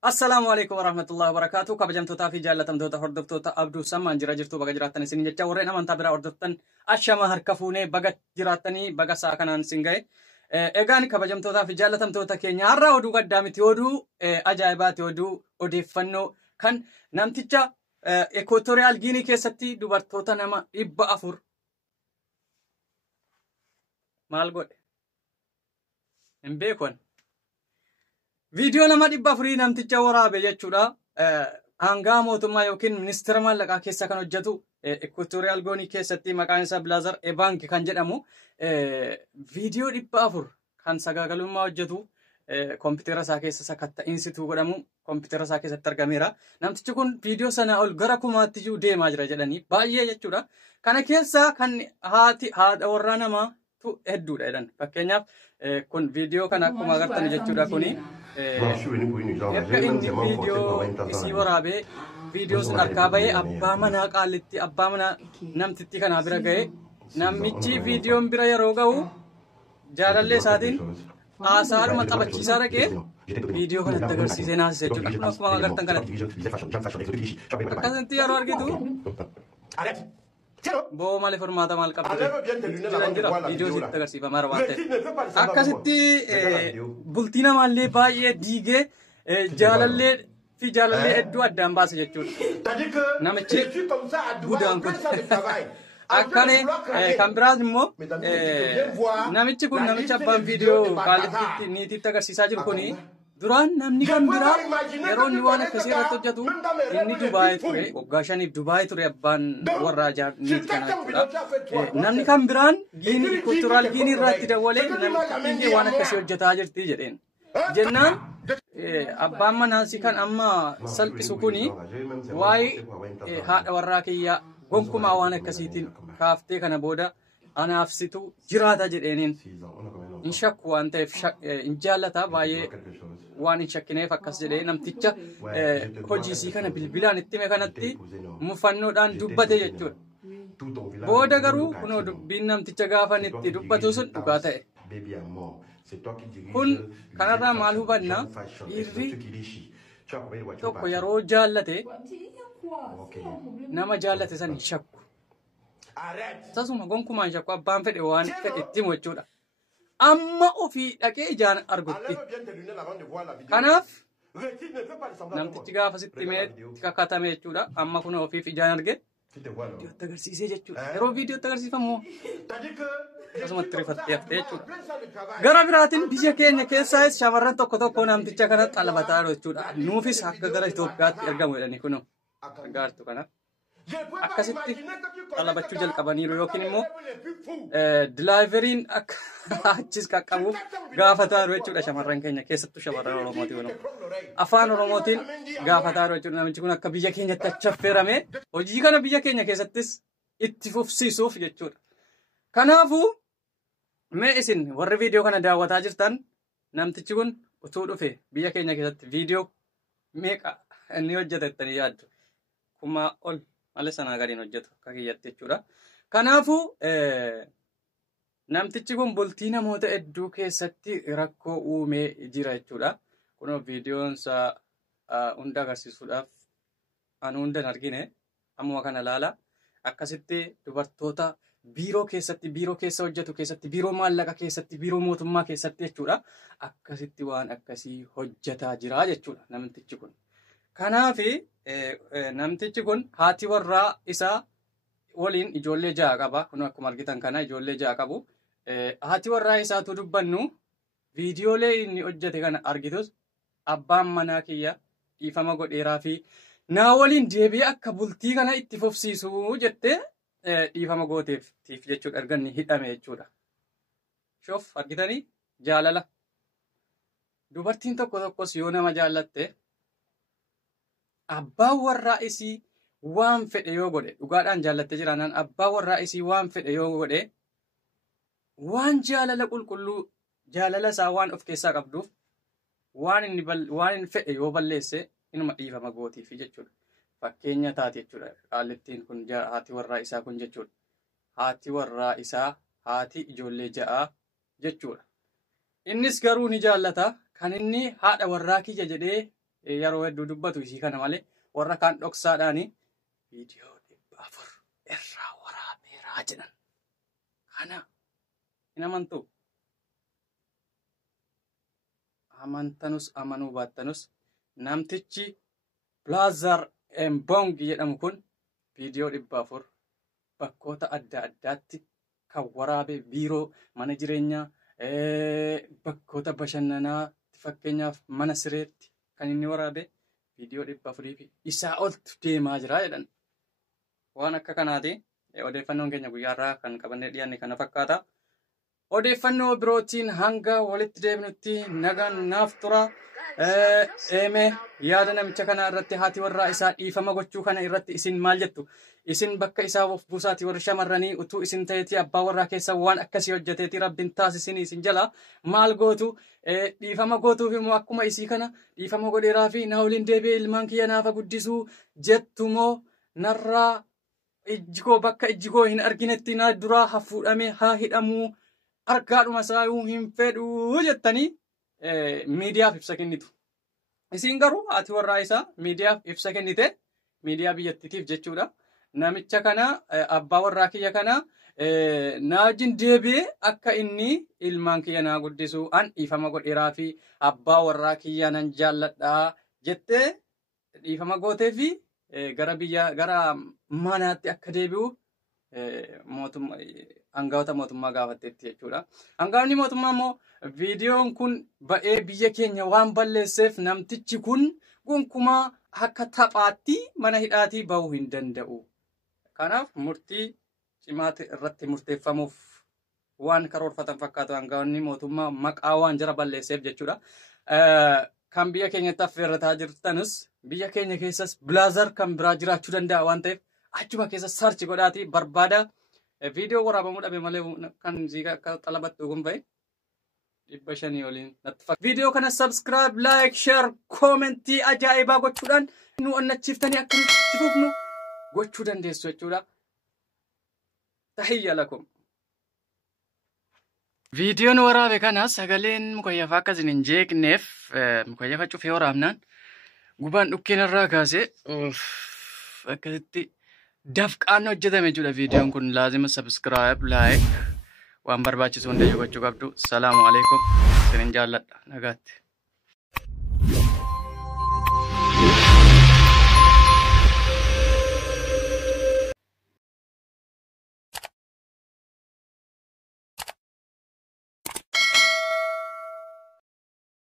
Assalamualaikum warahmatullahi wabarakatuh. Kabajamtoota fi jaallatamtoota hordoftoota Abduu Sammaan jira jirtu baga jiraattan isin jecha warreen amantaa biraa hordoftan ashama harka fuunee baga jiraattanii baga saa kanaan isin ga'e. Egaan kabajamtoota fi jaallatamtoota keenya har'a oduu gaddaa miti oduu ajaa'ibaati oduu odeeffannoo kan namticha Equatorial Guinea keessatti dubartoota nama 400 maal godhe hin beekon. Video nama 400 namticha waraabe jechuudha. Hanga mootummaa yookiin ministeera maallaqaa keessa kan hojjetu Equatorial Guinea keessatti maqaan isaa Blazer Ebank kan jedhamu video 400 kan sagaagalummaa hojjetu kompiitara isaa keessa sakatta'iinsituu godhamu kompiitara isaa keessatti argameera. Namtichi kun video sana ol gara kumaatti iyyuu deemaa jira jedhanii baay'ee jechuudha. Kana keessa kan haadha warraa namaatu hedduudha jedhan. Fakkeenyaaf kun video kana akkuma agartan jechuudha kuni. Erga inni video isii waraabee video sun harkaa bahee abbaa manaa qaalitti abbaa manaa namtitti kanaa bira ga'e namichi videoon bira yeroo ga'u jaalallee isaatiin haasaadhuma taphachiisaa dhaqee video kanatti agarsiisee naasise jechuudha. Kun akkuma agartan kanatti akkasitti yeroo argitu boo malee formaata maal qabdu jira video sitti agarsiifamaa waan ta'eef akkasitti bultii namaallee baay'ee diigee jaalallee fi jaalallee hedduu addaan baase jechuudha. Namichi gudaan kun akkane kan biraas immoo namichi kun namicha abbaan video qaalitti niititti agarsiisaa jiru kuni duraan namni kan biraa yeroo inni waan akkasii irratti hojjetu inni Dubaayii ture waggaa 5 Dubaayii ture abbaan warraa niiti kana jechuudha. Namni kan biraan Guinea Equatorial Guinea irratti dawalee namni waan akkasii hojjetaa jirti jedheen. Jennaan abbaan manaasi kan amma salphisu kuni waa'ee haadha warraa kiyyaa gonkumaa waan akkasiitiin kaaftee kana booda anaafsitu jiraata jedheeniin. In shakku waan ta'eef in jaallata baay'ee waan hin shakkineef akkas jedhee namticha hojiisii kana bilbilaan itti hime kanatti mufannoodhaan dubbate jechuudha. Booda garuu kunoo dubbiin namticha gaafan itti dubbatu sun dhugaa ta'e. Kun kanarraa maal hubanna dhiirri tokko yeroo jaallate nama jaallate san hin shakku. Tasuma gonkumaa hin shakku abbaan fedhe waan fedhe itti himu jechuudha. Amma ofii dhaqee ijaan argutti. Kanaaf namtichi gaafa sitti himee kakatame jechuudha. Amma kun ofiif ijaan arge viidiyootti agarsiisee jechuudha. Yeroo viidiyootti agarsiifamu akkasumatti rifattee haftee jechuudha. Gara biraatiin biyya keenya keessaas shamarran tokko tokko namticha kana xalabataa jechuudha. Nuufis akka gara Itoophiyaatti ergamu jedhanii kun gargaartu kana. Akkasitti xalabachuu jalqabaniiru yookiin immoo dilaayiveriin akka achis qaqqabuuf gaafataadha jechuudha shamarran keenya keessattuu shamarran Oromootiin. Afaan Oromootiin gaafataadha jechuudha namichi kun akka biyya keenyatti achaffeerame hojii kana biyya keenya keessattis itti fufsiisuuf jechuudha. Kanaafuu mee isin warri viidiyoo kana daawwataa jirtan namtichi kun utuu dhufe biyya keenya keessatti viidiyoo meeqa inni hojjetettanii yaaddu? Kuma ol malee sanaa gadiin hojjetu akka kiyyatti jechuudha. Kanaafuu namtichi kun bultii namoota hedduu keessatti rakkoo uumee jira jechuudha. Kunoo viidiyoon isaa hunda agarsiisuudhaaf anu hunda hin argine ammuma kana ilaala. Akkasitti dubartoota biiroo keessa hojjetu keessatti biiroo maallaqa keessatti biiroo mootummaa keessatti jechuudha. Akkasitti waan akkasii hojjetaa jira jechuudha namtichi kun. Kanaafi namtichi kun haati warraa isaa waliin ijoollee 6 qaba. Kun akkuma argitan kana ijoollee 6 qabu. Haati warraa isaatu dubbannu viidiyoolee inni hojjete kana argitus abbaan manaa kiyya dhiifama godheeraa fi naa waliin deebi'ee akka bultii kana itti fufsiisu jettee dhiifama gooteef jechuudha erganni hidhame jechuudha. Shoof argitanii jaalala. Dubartiin tokko tokkos yoo nama jaallatte abbaan warraa isii waan fedhe yoo godhe dhugaadhaan jaallattee jiraanaan abbaan warraa isii waan fedhe yoo godhe waan jaalala qulqulluu jaalala isaa waan of keessaa qabduuf waan inni fedhe yoo balleesse inuma dhiifama gootiif jechuudha. Fakkeenya taati jechuudha. Qaalittiin kun haati warraa isaa kun jechuudha. Haati warraa isaa haati ijoollee 6 jechuudha. Innis garuu ni jaallata kan inni haadha warraa kiyya jedhee yeroo hedduu dubbatu isii kana malee warra kaan dhoksaadhaani viidiyoo 400 irraa waraabeeraa jedhan. Kana hin amantu. Amantanus amanuu baattanus namtichi Blaazar Mbong jedhamu kun viidiyoo 400 bakkoota adda addaatti kan waraabe biiroo mana jireenyaa bakkoota bashannanaa fakkeenyaaf mana sireetti kan inni waraabe viidiyoo 400 fi isaa oltu deemaa jira jedhan. Waan akka kanaati odeeffannoon keenya guyyaarraa kan qabannee dhiyaanne kana fakkaata. Odeeffannoo birootiin hanga walitti deebinutti nagaan naaf tura. Yaada namicha kana irratti haati warraa isaa dhiifama gochuu kana irratti isin maal jettu? Isin bakka isaa of buusaati warri shamarranii utuu isin ta'eeti abbaa warraa keessa waan akkasii hojjeteeti rabbiin taasisin isin jala maal gootu? Dhiifama gootuuf immoo akkuma isii kana dhiifama godheeraa fi na waliin deebi'ee ilmaan kiyya naafa guddisuu jettu moo narraa ijjikoo bakka ijjikoo hin arginetti na duraa hafuudhame haa hidhamuu argaadhuma saayuu hin fedhuu jettanii miidiyaaf ibsa kennitu. Isin garuu haati warraa isaa miidiyaaf ibsa kennite miidiyaa biyyattiitiif jechuudha. Namicha kana abbaa warraa kiyya kana na wajjin deebi'ee akka inni ilmaan kiyya naa guddisuu an dhiifama godheeraa fi abbaa warraa kiyya nan jaalladhaa jettee dhiifama gootee fi gara manaatti akka deebi'u aangawoota mootummaa gaafatteetti jechuudha. Aangawoonni mootummaa immoo viidiyoon kun ba'ee biyya keenya waan balleesseef namtichi kun gonkumaa akka taphaatti mana hidhaatii bahuu hin danda'u. Kanaaf murtii cimaati irratti murteeffamuuf waan karoorfatan fakkaatu aangawoonni mootummaa maqaa waan jara balleesseef jechuudha. Kan biyya keenyatti affeerrataa jirtanus biyya keenya keessas Blaazar kan biraa jiraachuu danda'a waan ta'eef achuma keessa sarchi godhaatii barbaada. Viidiyoo waraabamuu dhabe malee kan ziigaa akka xalabattu kun bahe 500 waliin natti fakkaata. Viidiyoo kana subscribe, like, share, commentii ajaa'ibaa gochuudhaan nu onnachiiftanii akka nutti fufnu gochuu dandeessu jechuudha. Tahiyya lakum. Viidiyoon waraabe kana sagaleen mukayyafaa akkasin hin jeeqneef mukayyafa cufee waraabnaan gubaan dhukkeen irraa kaasee akkasitti dafqaan hojjetame jechuudha. Viidiyoon kun laazima subscribe, like waan barbaachisu hundayyuu gochuu qabdu. Salaamu alaikum. Isin jaalladha. Nagaatti.